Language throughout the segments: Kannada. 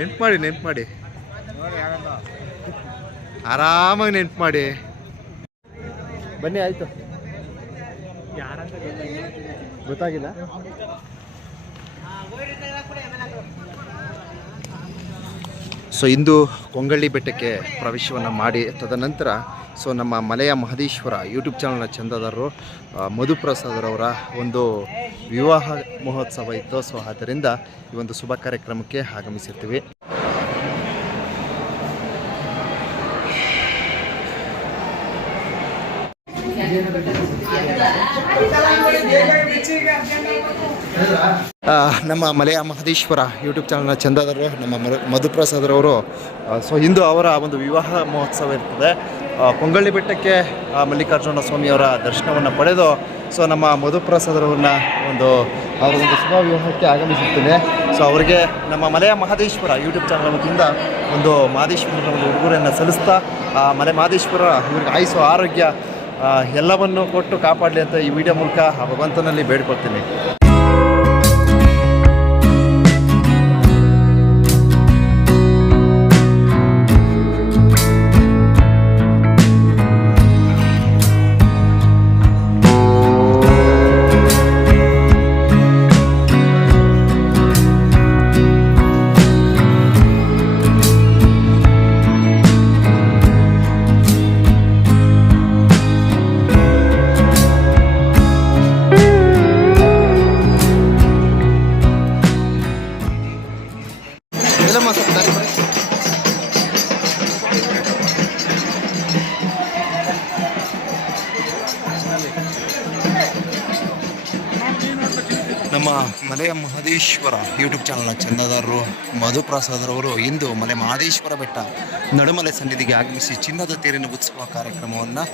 ನೆನ್ಪು ಮಾಡಿ ನೆನ್ಪು ಮಾಡಿ. ಆರಾಮಾಗಿ ನೆನ್ಪು ಮಾಡಿ. ಬನ್ನಿ ಆಯ್ತು. ಗೊತ್ತಾಗಿಲ್ಲ? ಸೊ ಇಂದು ಕೊಂಗಳ್ಳಿ ಬೆಟ್ಟಕ್ಕೆ ಪ್ರವೇಶವನ್ನು ಮಾಡಿ ತದನಂತರ ಸೊ ನಮ್ಮ ಮಲೆಯ ಮಹದೇಶ್ವರ ಯೂಟ್ಯೂಬ್ ಚಾನಲ್ನ ಚಂದದಾರರು ಮಧುಪ್ರಸಾದರವರ ಒಂದು ವಿವಾಹ ಮಹೋತ್ಸವ ಇತ್ತು. ಸೊ ಆದ್ದರಿಂದ ಈ ಒಂದು ಶುಭ ಕಾರ್ಯಕ್ರಮಕ್ಕೆ ಆಗಮಿಸಿರ್ತೀವಿ. ನಮ್ಮ ಮಲೆಯ ಮಹದೇಶ್ವರ ಯೂಟ್ಯೂಬ್ ಚಾನಲ್ನ ಚಂದದರು ನಮ್ಮ ಮಧುಪ್ರಸಾದರವರು ಸೊ ಇಂದು ಅವರ ಒಂದು ವಿವಾಹ ಮಹೋತ್ಸವ ಇರ್ತದೆ. ಆ, ಕೊಂಗಳ್ಳಿ ಬೆಟ್ಟಕ್ಕೆ ಮಲ್ಲಿಕಾರ್ಜುನ ಸ್ವಾಮಿಯವರ ದರ್ಶನವನ್ನು ಪಡೆದು ಸೊ ನಮ್ಮ ಮಧುಪ್ರಸಾದರವ್ರನ್ನ ಒಂದು ಅವರ ಒಂದು ಶುಭ ವಿವಾಹಕ್ಕೆ ಆಗಮಿಸುತ್ತೇನೆ. ಸೊ ಅವರಿಗೆ ನಮ್ಮ ಮಲೆಯ ಮಹದೇಶ್ವರ ಯೂಟ್ಯೂಬ್ ಚಾನಲ್ ವತಿಯಿಂದ ಒಂದು ಮಹದೇಶ್ವರನ ಒಂದು ಉಡುಗೊರೆಯನ್ನು ಸಲ್ಲಿಸ್ತಾ ಆ ಮಲೆ ಮಹದೇಶ್ವರ ಇವ್ರಿಗೆ ಆಯುಸು ಆರೋಗ್ಯ ಎಲ್ಲವನ್ನು ಕೊಟ್ಟು ಕಾಪಾಡಲಿ ಅಂತ ಈ ವಿಡಿಯೋ ಮೂಲಕ ಆ ಭಗವಂತನಲ್ಲಿ ಬೇಡ್ಕೊಳ್ತೀನಿ. ನಮ್ಮ ಮಲೆಯ ಮಹದೇಶ್ವರ ಯೂಟ್ಯೂಬ್ ಚಾನಲ್ನ ಚಂದದಾರರು ಮಧುಪ್ರಸಾದರವರು ಇಂದು ಮಲೆ ಮಹದೇಶ್ವರ ಬೆಟ್ಟ ನಡುಮಲೆ ಸನ್ನಿಧಿಗೆ ಆಗಮಿಸಿ ಚಿನ್ನದ ತೇರಿನ ಉತ್ಸವ ಕಾರ್ಯಕ್ರಮವನ್ನು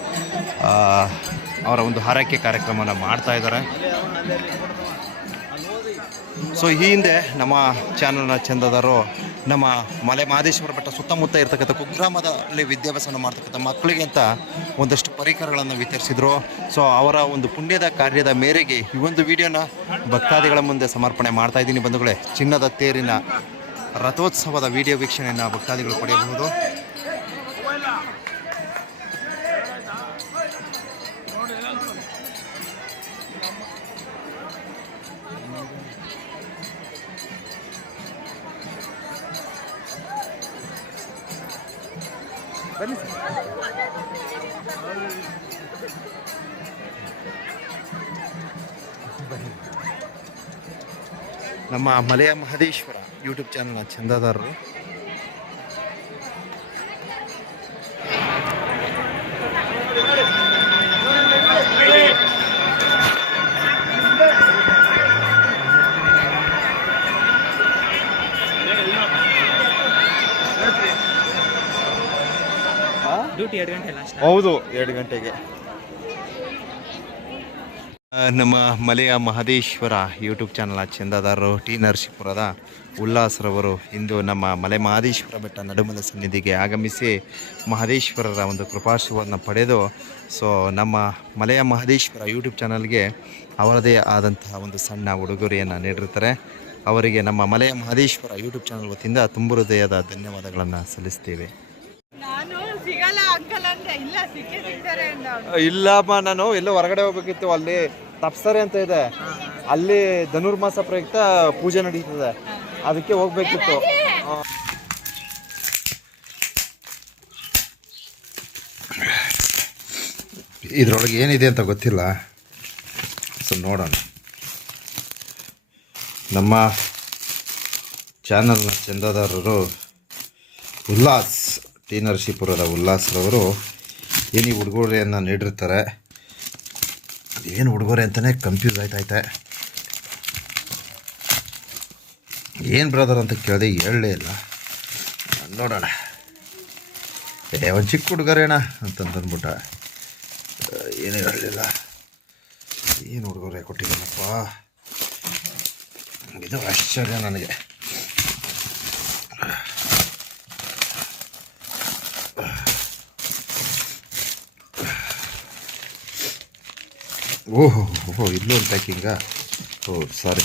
ಅವರ ಒಂದು ಹಾರೈಕೆ ಕಾರ್ಯಕ್ರಮವನ್ನು ಮಾಡ್ತಾ ಇದ್ದಾರೆ. ಸೊ ಈ ಹಿಂದೆ ನಮ್ಮ ಚಾನಲ್ನ ಚಂದದಾರರು ನಮ್ಮ ಮಲೆ ಮಹದೇಶ್ವರ ಬೆಟ್ಟ ಸುತ್ತಮುತ್ತ ಇರ್ತಕ್ಕಂಥ ಕುಗ್ರಾಮದಲ್ಲಿ ವಿದ್ಯಾಭ್ಯಾಸವನ್ನು ಮಾಡ್ತಕ್ಕಂಥ ಮಕ್ಕಳಿಗೆ ಅಂತ ಒಂದಷ್ಟು ಪರಿಕರಗಳನ್ನು ವಿತರಿಸಿದ್ರು. ಸೊ ಅವರ ಒಂದು ಪುಣ್ಯದ ಕಾರ್ಯದ ಮೇರೆಗೆ ಈ ಒಂದು ವಿಡಿಯೋನ ಭಕ್ತಾದಿಗಳ ಮುಂದೆ ಸಮರ್ಪಣೆ ಮಾಡ್ತಾ ಇದ್ದೀನಿ ಬಂಧುಗಳೇ. ಚಿನ್ನದ ತೇರಿನ ರಥೋತ್ಸವದ ವಿಡಿಯೋ ವೀಕ್ಷಣೆಯನ್ನು ಭಕ್ತಾದಿಗಳು ಪಡೆಯಬಹುದು. ನಮ್ಮ ಮಲೆಯ ಮಹದೇಶ್ವರ ಯೂಟ್ಯೂಬ್ ಚಾನಲ್ನ ಚಂದಾದಾರರು. ಡ್ಯೂಟಿ ಎರಡು ಗಂಟೆ ಲಾಸ್ಟ್ ಹೌದು ಎರಡು ಗಂಟೆಗೆ. ನಮ್ಮ ಮಲೆಯ ಮಹದೇಶ್ವರ ಯೂಟ್ಯೂಬ್ ಚಾನಲ್ ಚಂದಾದಾರರು ಟಿ ನರಸೀಪುರದ ಉಲ್ಲಾಸ್ರವರು ಇಂದು ನಮ್ಮ ಮಲೆ ಮಹದೇಶ್ವರ ಬೆಟ್ಟ ನಡುಮಲ ಸನ್ನಿಧಿಗೆ ಆಗಮಿಸಿ ಮಹದೇಶ್ವರರ ಒಂದು ಕೃಪಾಶವನ್ನು ಪಡೆದು ಸೊ ನಮ್ಮ ಮಲೆಯ ಮಹದೇಶ್ವರ ಯೂಟ್ಯೂಬ್ ಚಾನಲ್ಗೆ ಅವರದೇ ಆದಂತಹ ಒಂದು ಸಣ್ಣ ಉಡುಗೊರೆಯನ್ನು ನೀಡಿರ್ತಾರೆ ಅವರಿಗೆ ನಮ್ಮ ಮಲೆಯ ಮಹದೇಶ್ವರ ಯೂಟ್ಯೂಬ್ ಚಾನಲ್ ವತಿಯಿಂದ ತುಂಬ ಹೃದಯದ ಧನ್ಯವಾದಗಳನ್ನು ಸಲ್ಲಿಸ್ತೇವೆ ನಾನು ಸಿಗಲ್ಲ ಅಂಕಲ್ ಅಂದ್ರೆ ಇಲ್ಲ ಸಿಕ್ಕೇ ಸಿಗ್ತಾರೆ ಅಂದ ಅವ್ನು. ಇಲ್ಲಮ್ಮ ನಾನು ಎಲ್ಲೋ ಹೊರಗಡೆ ಹೋಗ್ಬೇಕಿತ್ತು. ಅಲ್ಲಿ ತಪ್ಸರೆ ಅಂತ ಇದೆ. ಅಲ್ಲಿ ಧನುರ್ಮಾಸ ಪ್ರಯುಕ್ತ ಪೂಜೆ ನಡೀತದೆ. ಅದಕ್ಕೆ ಹೋಗ್ಬೇಕಿತ್ತು. ಇದ್ರೊಳಗೆ ಏನಿದೆ ಅಂತ ಗೊತ್ತಿಲ್ಲ. ಸೊ ನೋಡೋಣ. ನಮ್ಮ ಚಾನಲ್ನ ಚಂದಾದಾರರು ಉಲ್ಲಾಸ್. ಟಿ. ನರಸೀಪುರದ ಉಲ್ಲಾಸ್ರವರು ಏನು ಈ ಉಡುಗೊರೆಯನ್ನು ನೀಡಿರ್ತಾರೆ. ಏನು ಉಡುಗೊರೆ ಅಂತಲೇ ಕನ್ಫ್ಯೂಸ್ ಆಯ್ತಾಯ್ತೆ ಏನು ಬ್ರದರ್ ಅಂತ ಕೇಳಿದೆ, ಹೇಳಲೇ ಇಲ್ಲ. ನೋಡೋಣ. ಏ, ಒಂದು ಚಿಕ್ಕ ಹುಡುಗರೇಣ ಅಂತಂದ್ಬಿಟ್ಟ ಏನೂ ಹೇಳಲಿಲ್ಲ. ಏನು ಉಡುಗೊರೆ ಕೊಟ್ಟಿದ್ದಾನಪ್ಪ? ಇದು ಆಶ್ಚರ್ಯ ನನಗೆ. ಓಹೋ ಓಹೋ ಇಲ್ಲೊಂದು ಪ್ಯಾಕಿಂಗಾ ಓ ಸಾರಿ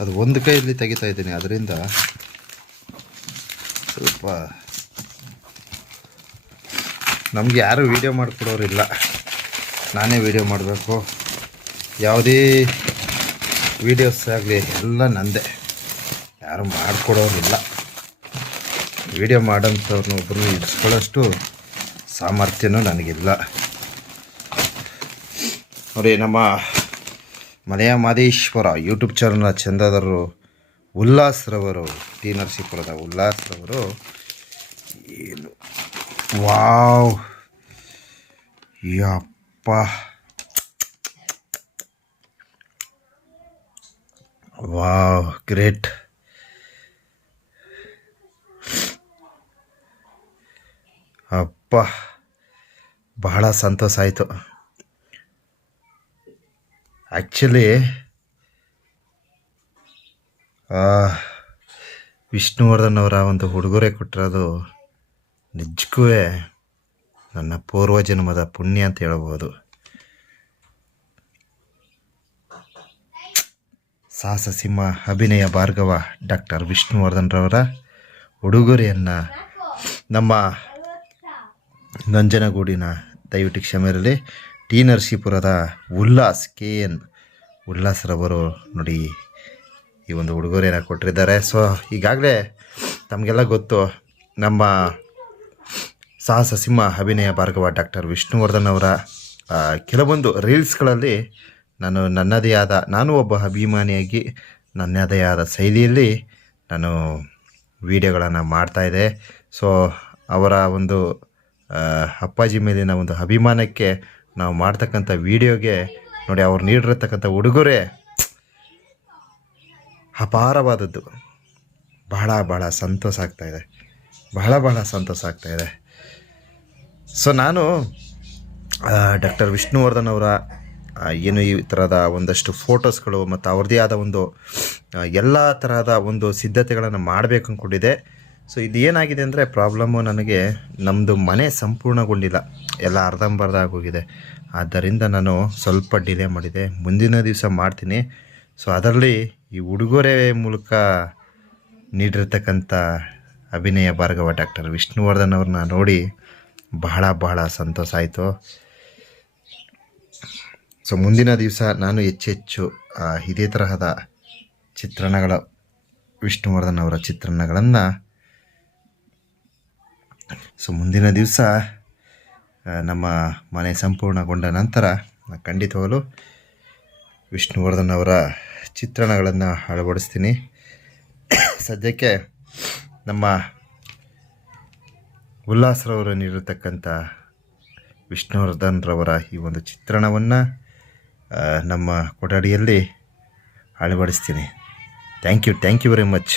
ಅದು ಒಂದು ಕೈಯಲ್ಲಿ ತೆಗಿತಾ ಇದ್ದೀನಿ, ಅದರಿಂದ ಸ್ವಲ್ಪ ನಮಗೆ ಯಾರು ವೀಡಿಯೋ ಮಾಡಿಕೊಡೋರಿಲ್ಲ. ನಾನೇ ವೀಡಿಯೋ ಮಾಡಬೇಕು. ಯಾವುದೇ ವೀಡಿಯೋಸ್ ಆಗಲಿ, ಎಲ್ಲ ನಂದೆ. ಯಾರು ಮಾಡಿಕೊಡೋರಿಲ್ಲ. ವೀಡಿಯೋ ಮಾಡೋಂಥವ್ರನ್ನ ಒಬ್ಬರನ್ನ ಇಡಿಸ್ಕೊಳ್ಳೋಷ್ಟು ಸಾಮರ್ಥ್ಯನೂ ನನಗಿಲ್ಲ. ನೋಡಿ, ನಮ್ಮ ಮನೆಯ ಮಾದೇಶ್ವರ ಯೂಟ್ಯೂಬ್ ಚಾನಲ್ನ ಚಂದಾದರು ಉಲ್ಲಾಸ್ರವರು ಟಿ ನರಸೀಪುರದ ಉಲ್ಲಾಸ್ರವರು ಏನು? ವಾವ್! ಯಪ್ಪ! Wow, great! ಅಪ್ಪ ಬಹಳ ಸಂತೋಷ ಆಯಿತು. ಆ್ಯಕ್ಚುಲಿ ವಿಷ್ಣುವರ್ಧನ್ ಅವರ ಒಂದು ಉಡುಗೊರೆ ಕೊಟ್ಟಿರೋದು ನಿಜಕ್ಕೂ ನನ್ನ ಪೂರ್ವಜನ್ಮದ ಪುಣ್ಯ ಅಂತ ಹೇಳ್ಬೋದು. ಸಾಹಸ ಸಿಂಹ ಅಭಿನಯ ಭಾರ್ಗವ ಡಾಕ್ಟರ್ ವಿಷ್ಣುವರ್ಧನ್ ರವರ ಉಡುಗೊರೆಯನ್ನು ನಮ್ಮ ನಂಜನಗೂಡಿನ ದಯವಿಟ್ಟು ಕ್ಷಮೆ ಇರಲಿ. ಟಿ ನರಸೀಪುರದ ಉಲ್ಲಾಸ್, ಕೆ ಎನ್ ಉಲ್ಲಾಸ್ರವರು ನೋಡಿ ಈ ಒಂದು ಉಡುಗೊರೆಯನ್ನು ಕೊಟ್ಟಿದ್ದಾರೆ. ಸೊ ಈಗಾಗಲೇ ತಮಗೆಲ್ಲ ಗೊತ್ತು, ನಮ್ಮ ಸಾಹಸ ಸಿಂಹ ಅಭಿನಯ ಭಾರ್ಗವ ಡಾಕ್ಟರ್ ವಿಷ್ಣುವರ್ಧನ್ ಅವರ ಕೆಲವೊಂದು ರೀಲ್ಸ್ಗಳಲ್ಲಿ ನಾನು ನನ್ನದೇ ಆದ, ನಾನು ಒಬ್ಬ ಅಭಿಮಾನಿಯಾಗಿ ನನ್ನದೇ ಆದ ಶೈಲಿಯಲ್ಲಿ ನಾನು ವಿಡಿಯೋಗಳನ್ನು ಮಾಡ್ತಾಯಿದ್ದೆ ಸೊ ಅವರ ಒಂದು ಅಪ್ಪಾಜಿ ಮೇಲಿನ ಒಂದು ಅಭಿಮಾನಕ್ಕೆ ನಾವು ಮಾಡ್ತಕ್ಕಂಥ ವಿಡಿಯೋಗೆ ನೋಡಿ ಅವ್ರು ನೀಡಿರತಕ್ಕಂಥ ಉಡುಗೊರೆ ಅಪಾರವಾದದ್ದು. ಬಹಳ ಬಹಳ ಸಂತೋಷ ಆಗ್ತಾಯಿದೆ ಬಹಳ ಬಹಳ ಸಂತೋಷ ಆಗ್ತಾಯಿದೆ ಸೊ ನಾನು ಡಾಕ್ಟರ್ ವಿಷ್ಣುವರ್ಧನ್ ಅವರ ಏನು ಈ ಥರದ ಒಂದಷ್ಟು ಫೋಟೋಸ್ಗಳು ಮತ್ತು ಅವ್ರದ್ದೇ ಆದ ಒಂದು ಎಲ್ಲ ತರಹದ ಒಂದು ಸಿದ್ಧತೆಗಳನ್ನು ಮಾಡಬೇಕು ಅಂದ್ಕೊಂಡಿದ್ದೆ. ಸೊ ಇದು ಏನಾಗಿದೆ ಅಂದರೆ ಪ್ರಾಬ್ಲಮ್ಮು ನನಗೆ ನಮ್ಮದು ಮನೆ ಸಂಪೂರ್ಣಗೊಂಡಿಲ್ಲ. ಎಲ್ಲ ಅರ್ಧಂಬರ್ಧ ಆಗೋಗಿದೆ. ಆದ್ದರಿಂದ ನಾನು ಸ್ವಲ್ಪ ಡಿಲೇ ಮಾಡಿದೆ. ಮುಂದಿನ ದಿವಸ ಮಾಡ್ತೀನಿ. ಸೊ ಅದರಲ್ಲಿ ಈ ಉಡುಗೊರೆ ಮೂಲಕ ನೀಡಿರ್ತಕ್ಕಂಥ ಅಭಿನಯ ಭಾರ್ಗವ ಡಾಕ್ಟರ್ ವಿಷ್ಣುವರ್ಧನ್ ಅವ್ರನ್ನ ನೋಡಿ ಬಹಳ ಬಹಳ ಸಂತೋಷ ಆಯಿತು. ಸೊ ಮುಂದಿನ ದಿವಸ ನಾನು ಹೆಚ್ಚು ಹೆಚ್ಚು ಇದೇ ತರಹದ ಚಿತ್ರಣಗಳ ವಿಷ್ಣುವರ್ಧನ್ ಅವರ ಚಿತ್ರಣಗಳನ್ನು ಸೊ ಮುಂದಿನ ದಿವಸ ನಮ್ಮ ಮನೆ ಸಂಪೂರ್ಣಗೊಂಡ ನಂತರ ಖಂಡಿತವಾಗಲು ವಿಷ್ಣುವರ್ಧನ್ ಅವರ ಚಿತ್ರಣಗಳನ್ನು ಅಳವಡಿಸ್ತೀನಿ. ಸದ್ಯಕ್ಕೆ ನಮ್ಮ ಉಲ್ಲಾಸ್ರವರು ನೀಡಿರ್ತಕ್ಕಂಥ ವಿಷ್ಣುವರ್ಧನ್ರವರ ಈ ಒಂದು ಚಿತ್ರಣವನ್ನು ನಮ್ಮ ಕೊಠಡಿಯಲ್ಲಿ ಅಳವಡಿಸ್ತೀನಿ. Thank you thank you very much